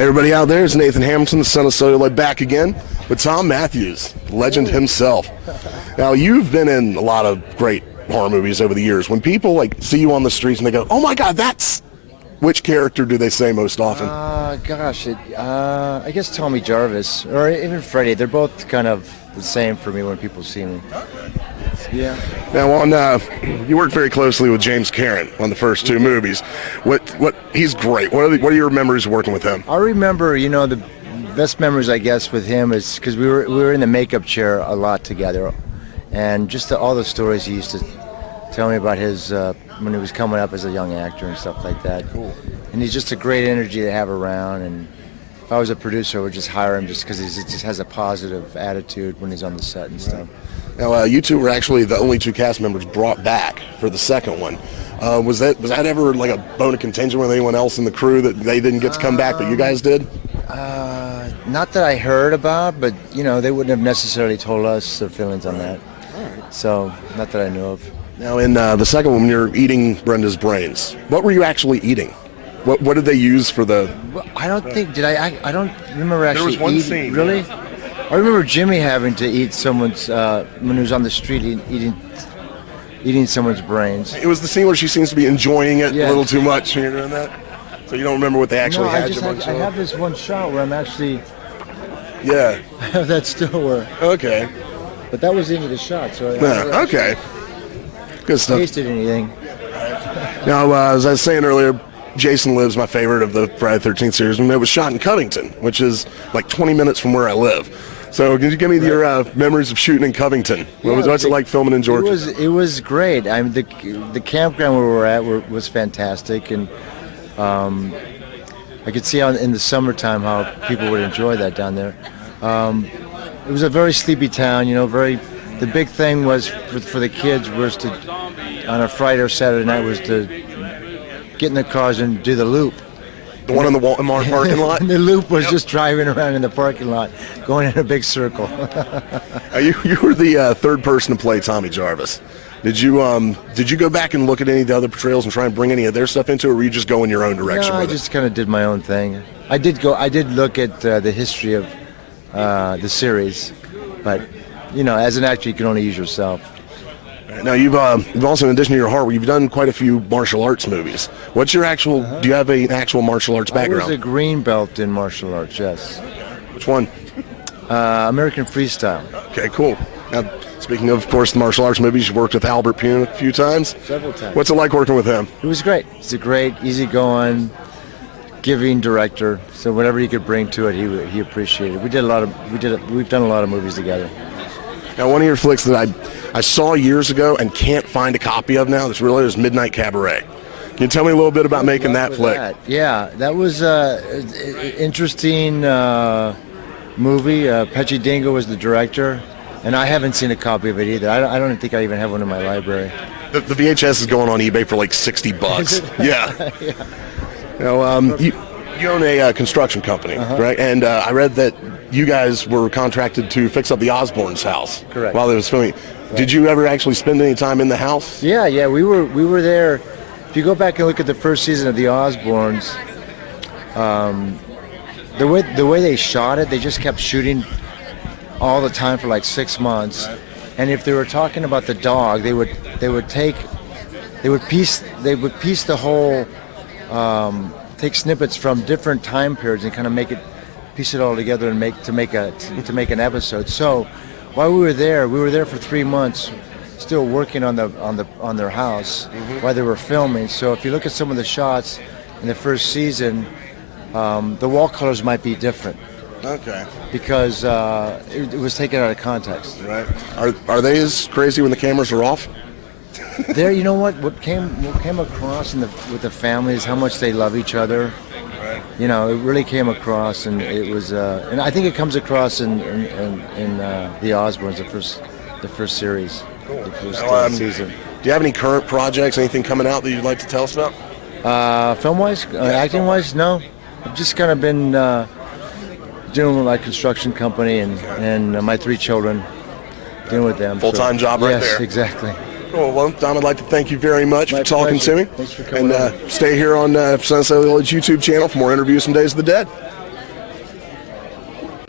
Everybody out there, it's Nathan Hamilton, the Son of Celluloid, back again with Thom Mathews, legend himself. Now, you've been in a lot of great horror movies over the years. When people see you on the streets and they go, "Oh my God, that's..." Which character do they say most often? I guess Tommy Jarvis, or even Freddy. They're both kind of the same for me when people see me. Yeah. Now, you worked very closely with James Karen on the first two movies. He's great. What are your memories of working with him? I remember, the best memories I guess with him is because we were in the makeup chair a lot together, and just all the stories he used to tell me about his when he was coming up as a young actor and stuff like that. Cool. And he's just a great energy to have around, and if I was a producer, I would just hire him just because he just has a positive attitude when he's on the set and stuff. Now, you two were actually the only two cast members brought back for the second one. Was that ever like a bone of contention with anyone else in the crew that they didn't get to come back, but you guys did? Not that I heard about, but they wouldn't have necessarily told us their feelings on that. All right. So, not that I knew of. Now, in the second one, when you're eating Brenda's brains, what were you actually eating? What did they use for the... Well, I don't think... I don't remember actually There was one eating... scene. Really? Yeah. I remember Jimmy having to eat someone's... when he was on the street eating someone's brains. It was the scene where she seems to be enjoying it Yeah. a little too much when you're doing that? So you don't remember what they actually No, had? I have this one shot where I'm actually... Yeah. I have that still where... Okay. But that was the end of the shot, so... Yeah, okay. Good stuff. Tasted anything. Now, as I was saying earlier, Jason Lives, my favorite of the Friday the 13th series, and it was shot in Covington, which is like 20 minutes from where I live. So can you give me your memories of shooting in Covington? What's it like filming in Georgia? It was great. The campground where we were at was fantastic, and I could see in the summertime how people would enjoy that down there. It was a very sleepy town, The big thing was for the kids was to, on a Friday or Saturday night, was to get in the cars and do the loop. The one in the Walmart parking lot? And the loop was just driving around in the parking lot, going in a big circle. You were the third person to play Tommy Jarvis. Did you go back and look at any of the other portrayals and try and bring any of their stuff into it, or were you just go in your own direction No, with I just kind of did my own thing. I did look at the history of the series, but as an actor, you can only use yourself. Now, you've also, in addition to your horror, you've done quite a few martial arts movies. What's your actual, do you have an actual martial arts background? I was a green belt in martial arts, yes. Which one? American Freestyle. Okay, cool. Now, speaking of course, the martial arts movies, you worked with Albert Pune a few times. Several times. What's it like working with him? It was great. He's a great, easygoing, giving director. So whatever he could bring to it, he appreciated. We've done a lot of movies together. Now, one of your flicks that I saw years ago and can't find a copy of now, is Midnight Cabaret. Can you tell me a little bit about making that flick? Yeah, that was an interesting movie. Pechi Dingo was the director, and I haven't seen a copy of it either. I don't think I even have one in my library. The VHS is going on eBay for like $60. Yeah. Yeah. Now, you own a construction company, right? And I read that you guys were contracted to fix up the Osbournes' house. Correct. While they was filming. Right. Did you ever actually spend any time in the house? Yeah, we were there. If you go back and look at the first season of the Osbournes, the way they shot it, they just kept shooting all the time for like 6 months. Right. And if they were talking about the dog, they would piece the whole, take snippets from different time periods and kind of piece it all together and make an episode. So while we were there for 3 months, still working on their house while they were filming. So if you look at some of the shots in the first season, the wall colors might be different. Okay. Because it was taken out of context. Right. Are they as crazy when the cameras are off? There, you know what came across with the family is how much they love each other. Right. It really came across, and it was, and I think it comes across in the Osbournes, the first series, cool. The first season. Do you have any current projects, anything coming out that you'd like to tell us about? Film-wise, acting-wise, no. I've just kind of been dealing with my construction company and my 3 children, dealing with them. Full-time job right there. Yes, exactly. Cool. Well, Thom, I'd like to thank you very much for talking pleasure. to me. Thanks for coming and stay here on Son of Celluloid's YouTube channel for more interviews from Days of the Dead.